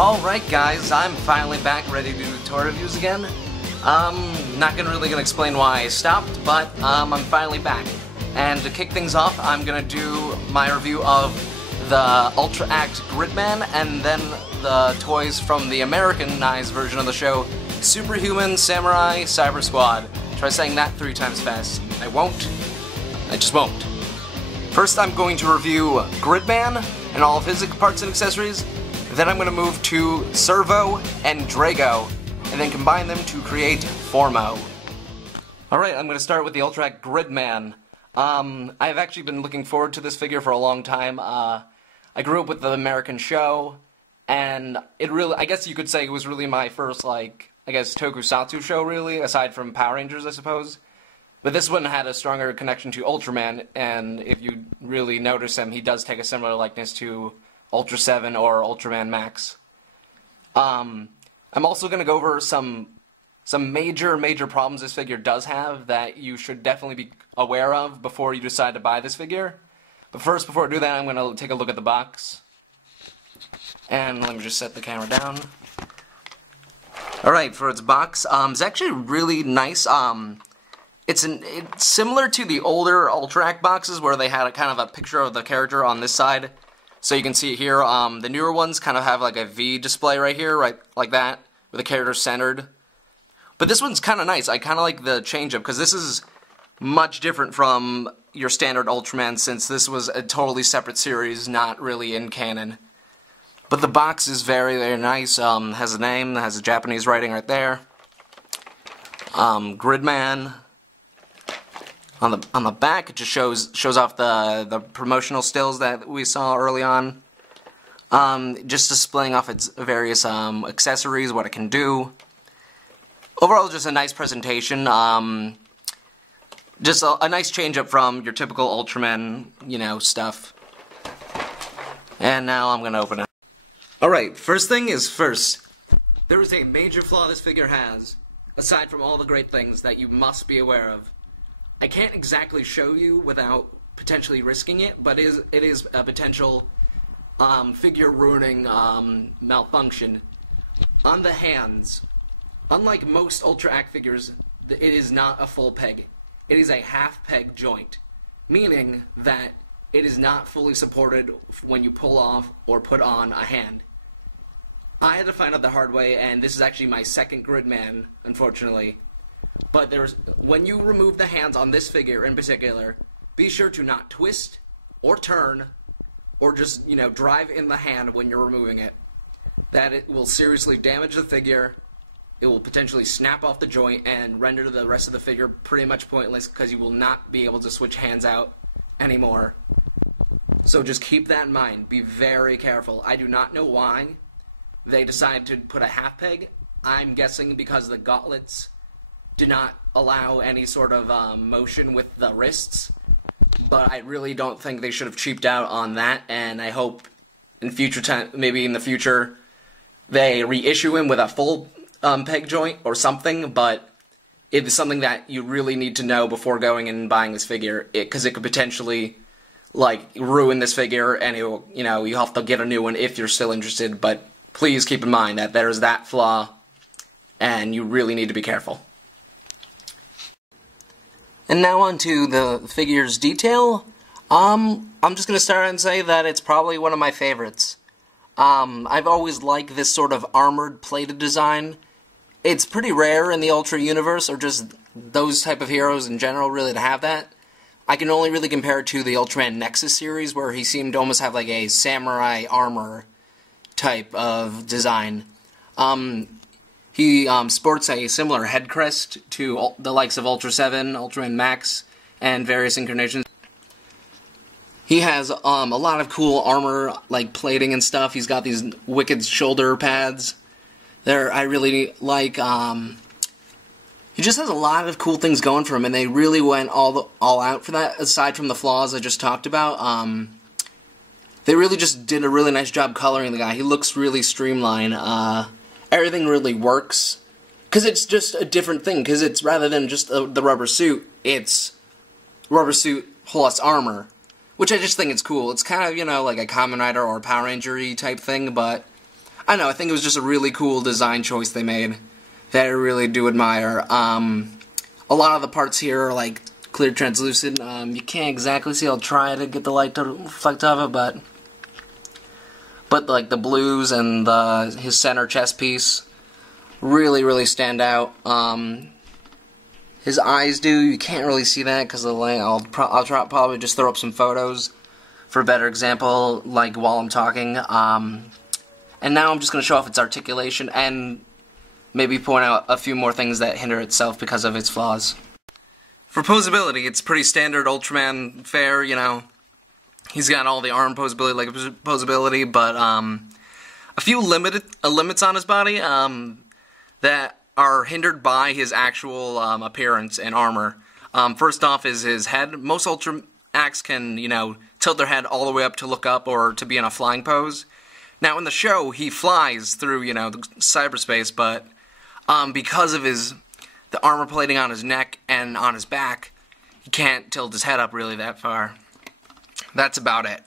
Alright guys, I'm finally back ready to do toy reviews again. Not really gonna explain why I stopped, but I'm finally back. And to kick things off, I'm gonna do my review of the Ultra Act Gridman, and then the toys from the Americanized version of the show, Superhuman Samurai Cyber Squad. Try saying that 3 times fast. I won't. I just won't. First, I'm going to review Gridman and all of his parts and accessories. Then I'm going to move to Servo and Drago, and then combine them to create Formo. Alright, I'm going to start with the Ultra Act Gridman. I've actually been looking forward to this figure for a long time. I grew up with the American show, and it really, I guess you could say it was really my first, Tokusatsu show, really, aside from Power Rangers, I suppose. But this one had a stronger connection to Ultraman, and if you really notice him, he does take a similar likeness to Ultra 7 or Ultraman Max. I'm also going to go over some major problems this figure does have that you should definitely be aware of before you decide to buy this figure. But first, before I do that, I'm going to take a look at the box. And let me just set the camera down. Alright, for its box, it's actually really nice. It's similar to the older Ultra Act boxes where they had a kind of a picture of the character on this side. So you can see here, the newer ones kind of have like a V display right here, right like that, with the character centered. But this one's kind of nice. I kind of like the change-up, because this is much different from your standard Ultraman, since this was a totally separate series, not really in canon. But the box is very, very nice. Has a name, has a Japanese writing right there. Gridman. On the back, it just shows off the promotional stills that we saw early on. Just displaying off its various accessories, what it can do. Overall, just a nice presentation. Just a nice change up from your typical Ultraman, stuff. And now I'm gonna open it. Alright, first thing is first. There is a major flaw this figure has, aside from all the great things that you must be aware of. I can't exactly show you without potentially risking it, but it is a potential figure ruining malfunction. On the hands, unlike most Ultra Act figures, it is not a full peg. It is a half peg joint, meaning that it is not fully supported when you pull off or put on a hand. I had to find out the hard way, and this is actually my second Gridman, unfortunately. But when you remove the hands on this figure in particular, be sure to not twist or turn or just, drive in the hand when you're removing it. That it will seriously damage the figure, it will potentially snap off the joint and render the rest of the figure pretty much pointless, because you will not be able to switch hands out anymore. So just keep that in mind. Be very careful. I do not know why they decided to put a half peg. I'm guessing because the gauntlets do not allow any sort of motion with the wrists, but I really don't think they should have cheaped out on that, and I hope in future time, maybe in the future, they reissue him with a full peg joint or something. But it is something that you really need to know before going and buying this figure, because it could potentially ruin this figure, and it will, you have to get a new one if you're still interested. But please keep in mind that there's that flaw, and you really need to be careful. And now on to the figure's detail. I'm just going to start and say that it's probably one of my favorites. I've always liked this sort of armored, plated design. It's pretty rare in the Ultra universe, or just those type of heroes in general, really, to have that. I can only really compare it to the Ultraman Nexus series, where he seemed to almost have like a samurai armor type of design. He sports a similar head crest to the likes of Ultra 7, Ultraman Max, and various incarnations. He has a lot of cool armor, like plating and stuff. He's got these wicked shoulder pads. I really like. He just has a lot of cool things going for him, and they really went all out for that. Aside from the flaws I just talked about, they really just did a really nice job coloring the guy. He looks really streamlined. Everything really works, because it's just a different thing, because it's rather than just the rubber suit, it's rubber suit plus armor, which I just think is cool. It's kind of, like a Kamen Rider or Power Ranger-y type thing, but I don't know, I think it was just a really cool design choice they made that I really do admire. A lot of the parts here are like clear translucent. You can't exactly see. I'll try to get the light to reflect off it, but like the blues and his center chest piece really stand out. His eyes do. You can't really see that because of the light. I'll probably just throw up some photos for a better example, like while I'm talking. And now I'm just going to show off its articulation and maybe point out a few more things that hinder itself because of its flaws. For posability, it's pretty standard Ultraman fare, you know. He's got all the arm posability, leg posability, but a few limits on his body that are hindered by his actual appearance and armor. First off is his head. Most Ultra Acts can, you know, tilt their head all the way up to look up or to be in a flying pose. Now in the show, he flies through, you know, the cyberspace, but because of the armor plating on his neck and on his back, he can't tilt his head up really that far. That's about it.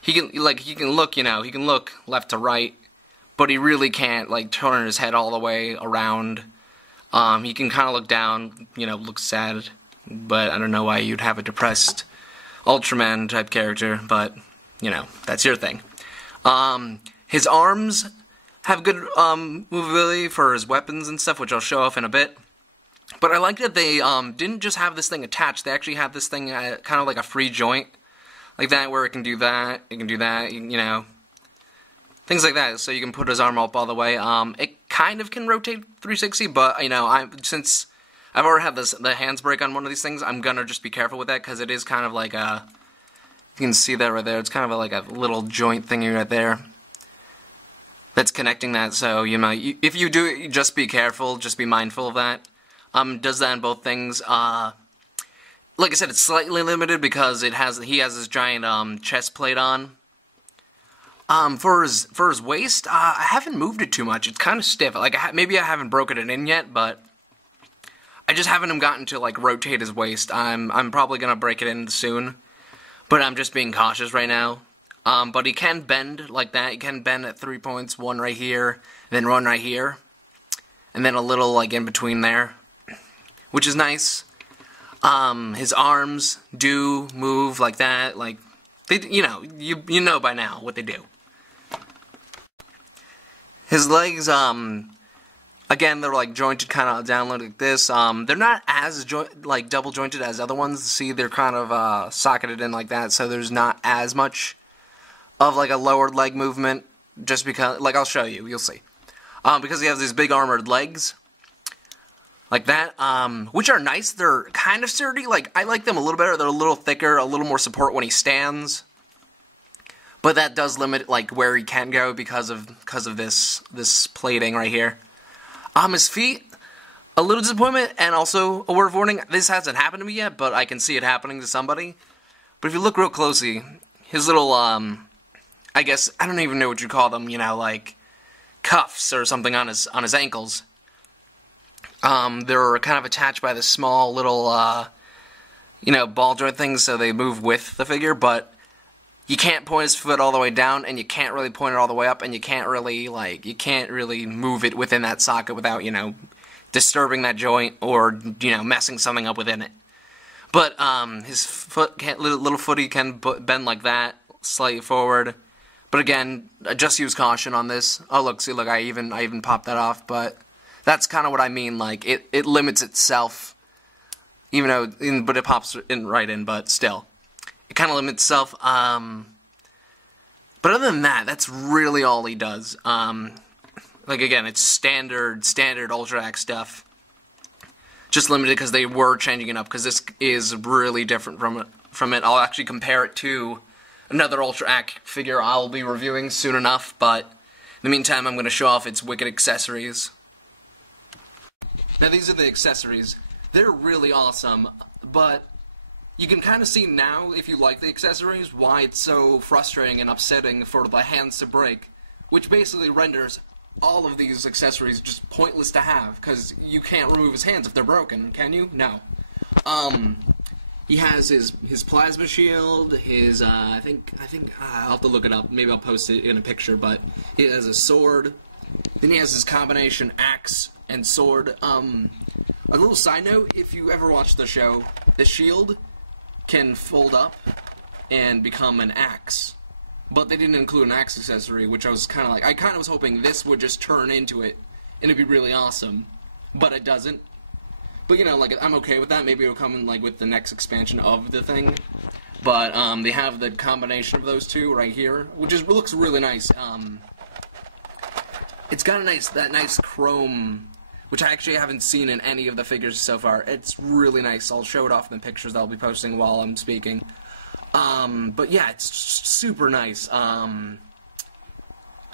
He can look, you know, he can look left to right, but he really can't, like, turn his head all the way around. He can kind of look down, you know, look sad, but I don't know why you'd have a depressed Ultraman type character, but, you know, that's your thing. His arms have good movability for his weapons and stuff, which I'll show off in a bit. But I like that they didn't just have this thing attached. They actually had this thing kind of like a free joint, like that, where it can do that, you know, things like that. So you can put his arm up all the way. It kind of can rotate 360, but you know, since I've already had the hands break on one of these things, I'm gonna just be careful with that because it is kind of like a. You can see that right there. It's kind of like a little joint thingy right there that's connecting that. So you might, if you do it, just be careful. Just be mindful of that. Does that on both things. Like I said, it's slightly limited because he has this giant chest plate on. For his waist, I haven't moved it too much. It's kind of stiff. Like maybe I haven't broken it in yet, but I just haven't gotten to like rotate his waist. I'm probably gonna break it in soon. But I'm just being cautious right now. But he can bend like that. He can bend at 3 points, one right here, then one right here, and then a little like in between there, which is nice. His arms do move like that, like they, you know by now what they do. His legs, again, they're like jointed kind of down like this. They're not as double jointed as other ones. See, they're kind of socketed in like that, so there's not as much of like a lower leg movement. Just because, like, I'll show you, you'll see. Because he has these big armored legs, like that, which are nice. They're kind of sturdy. Like I like them a little better. They're a little thicker, a little more support when he stands. But that does limit like where he can go because of this plating right here. His feet, a little disappointment, and also a word of warning. This hasn't happened to me yet, but I can see it happening to somebody. But if you look real closely, his little, I guess, I don't even know what you call them, you know, like cuffs or something on his ankles. They're kind of attached by this small little, you know, ball joint things, so they move with the figure, but you can't point his foot all the way down, and you can't really point it all the way up, and you can't really move it within that socket without, you know, disturbing that joint or, you know, messing something up within it. But, his little footy can bend like that, slightly forward. But again, just use caution on this. Oh, look, see, look, I even popped that off, but that's kind of what I mean, like, it limits itself, even though, but it pops right in, but still. It kind of limits itself, but other than that, that's really all he does. Like, again, it's standard Ultra Act stuff. Just limited because they were changing it up, because this is really different from it. I'll actually compare it to another Ultra Act figure I'll be reviewing soon enough, but in the meantime, I'm going to show off its wicked accessories. Now, these are the accessories. They're really awesome, but you can kind of see now, if you like the accessories, why it's so frustrating and upsetting for the hands to break, which basically renders all of these accessories just pointless to have, because you can't remove his hands if they're broken, can you? No. he has his plasma shield, his I think I'll have to look it up. Maybe I'll post it in a picture. But he has a sword. Then he has his combination axe and sword. A little side note: if you ever watch the show, the shield can fold up and become an axe. But they didn't include an axe accessory, which I was kind of like, I kind of was hoping this would just turn into it, and it'd be really awesome. But it doesn't. But, you know, like, I'm okay with that. Maybe it'll come in, like, with the next expansion of the thing. But, they have the combination of those two right here, which looks really nice. It's got that nice chrome, which I actually haven't seen in any of the figures so far. It's really nice. I'll show it off in the pictures that I'll be posting while I'm speaking. But yeah, it's super nice. I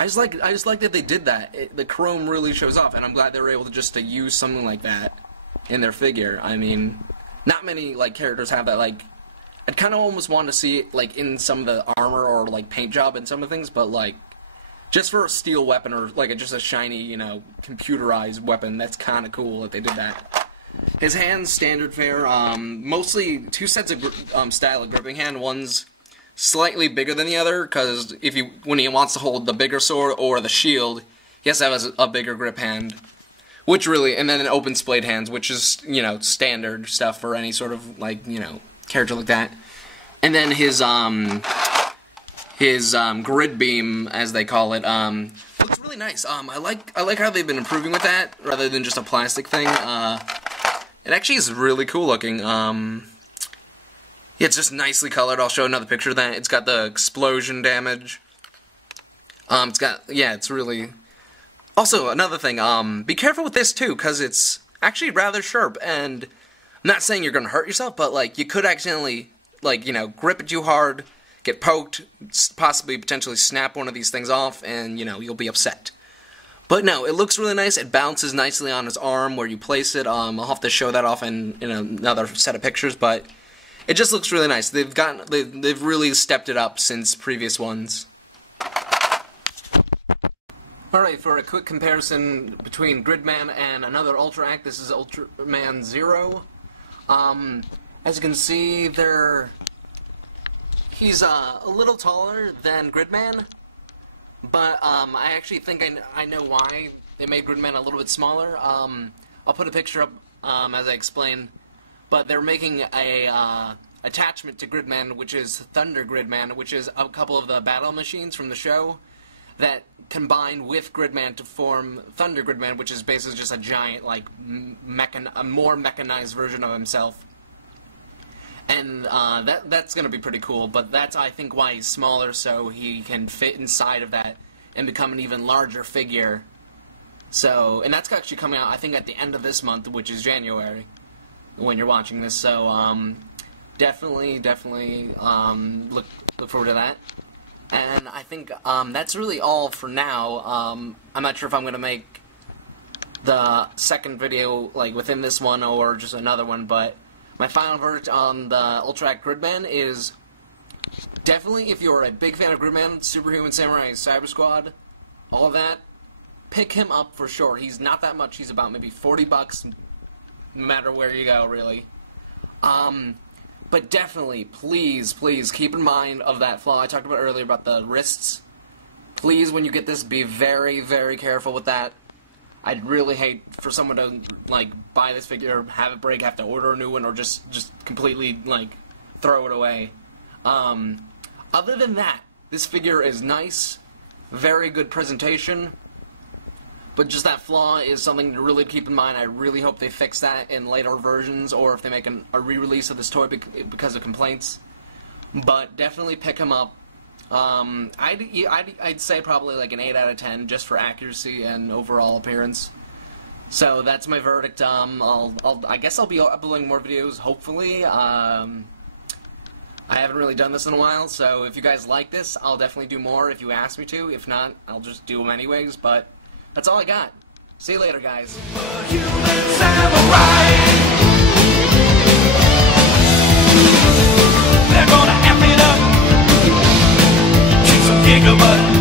just like that they did that. The chrome really shows off, and I'm glad they were able to use something like that in their figure. I mean, not many like characters have that. Like, I'd kind of almost want to see it like in some of the armor or like paint job and some of the things, but like just for a steel weapon or like just a shiny, you know, computerized weapon, that's kind of cool that they did that. His hands, standard fare, mostly two sets of style of gripping hand. One's slightly bigger than the other, because when he wants to hold the bigger sword or the shield, he has to have a bigger grip hand. Which really, and then an open splayed hands, which is, you know, standard stuff for any sort of, like, you know, character like that. And then his grid beam, as they call it, looks really nice. I like how they've been improving with that, rather than just a plastic thing. It actually is really cool looking. Yeah, it's just nicely colored. I'll show another picture of that. It's got the explosion damage. It's really... Also, another thing, be careful with this too, because it's actually rather sharp, and I'm not saying you're going to hurt yourself, but, like, you could accidentally, like, you know, grip it too hard, get poked, possibly potentially snap one of these things off, and, you know, you'll be upset. But no, it looks really nice. It bounces nicely on his arm where you place it. I'll have to show that off in another set of pictures, but it just looks really nice. They've really stepped it up since previous ones. Alright, for a quick comparison between Gridman and another Ultra Act, this is Ultraman Zero. As you can see, he's a little taller than Gridman. But, I actually think I know why they made Gridman a little bit smaller. I'll put a picture up, as I explain. But they're making a attachment to Gridman, which is Thunder Gridman, which is a couple of the battle machines from the show that combine with Gridman to form Thunder Gridman, which is basically just a giant, like, a more mechanized version of himself. And that's going to be pretty cool, but that's, I think, why he's smaller, so he can fit inside of that and become an even larger figure. So, and that's actually coming out, I think, at the end of this month, which is January, when you're watching this. So, definitely look forward to that. And I think that's really all for now. I'm not sure if I'm going to make the second video, like, within this one or just another one, but my final verdict on the Ultra Act Gridman is definitely, if you're a big fan of Gridman, Superhuman Samurai, Cyber Squad, all of that, pick him up for sure. He's not that much. He's about maybe $40, no matter where you go, really. But definitely, please keep in mind of that flaw I talked about earlier about the wrists. Please, when you get this, be very, very careful with that. I'd really hate for someone to, like, buy this figure, have it break, have to order a new one, or just completely, like, throw it away. Other than that, this figure is nice, very good presentation, but just that flaw is something to really keep in mind. I really hope they fix that in later versions, or if they make a re-release of this toy because of complaints. But definitely pick him up. I'd say probably like an 8 out of 10 just for accuracy and overall appearance. So that's my verdict. I guess I'll be uploading more videos, hopefully. I haven't really done this in a while, so if you guys like this, I'll definitely do more if you ask me to. If not, I'll just do them anyways, but that's all I got. See you later, guys. They're gonna amp it up. Kick some gigabutt.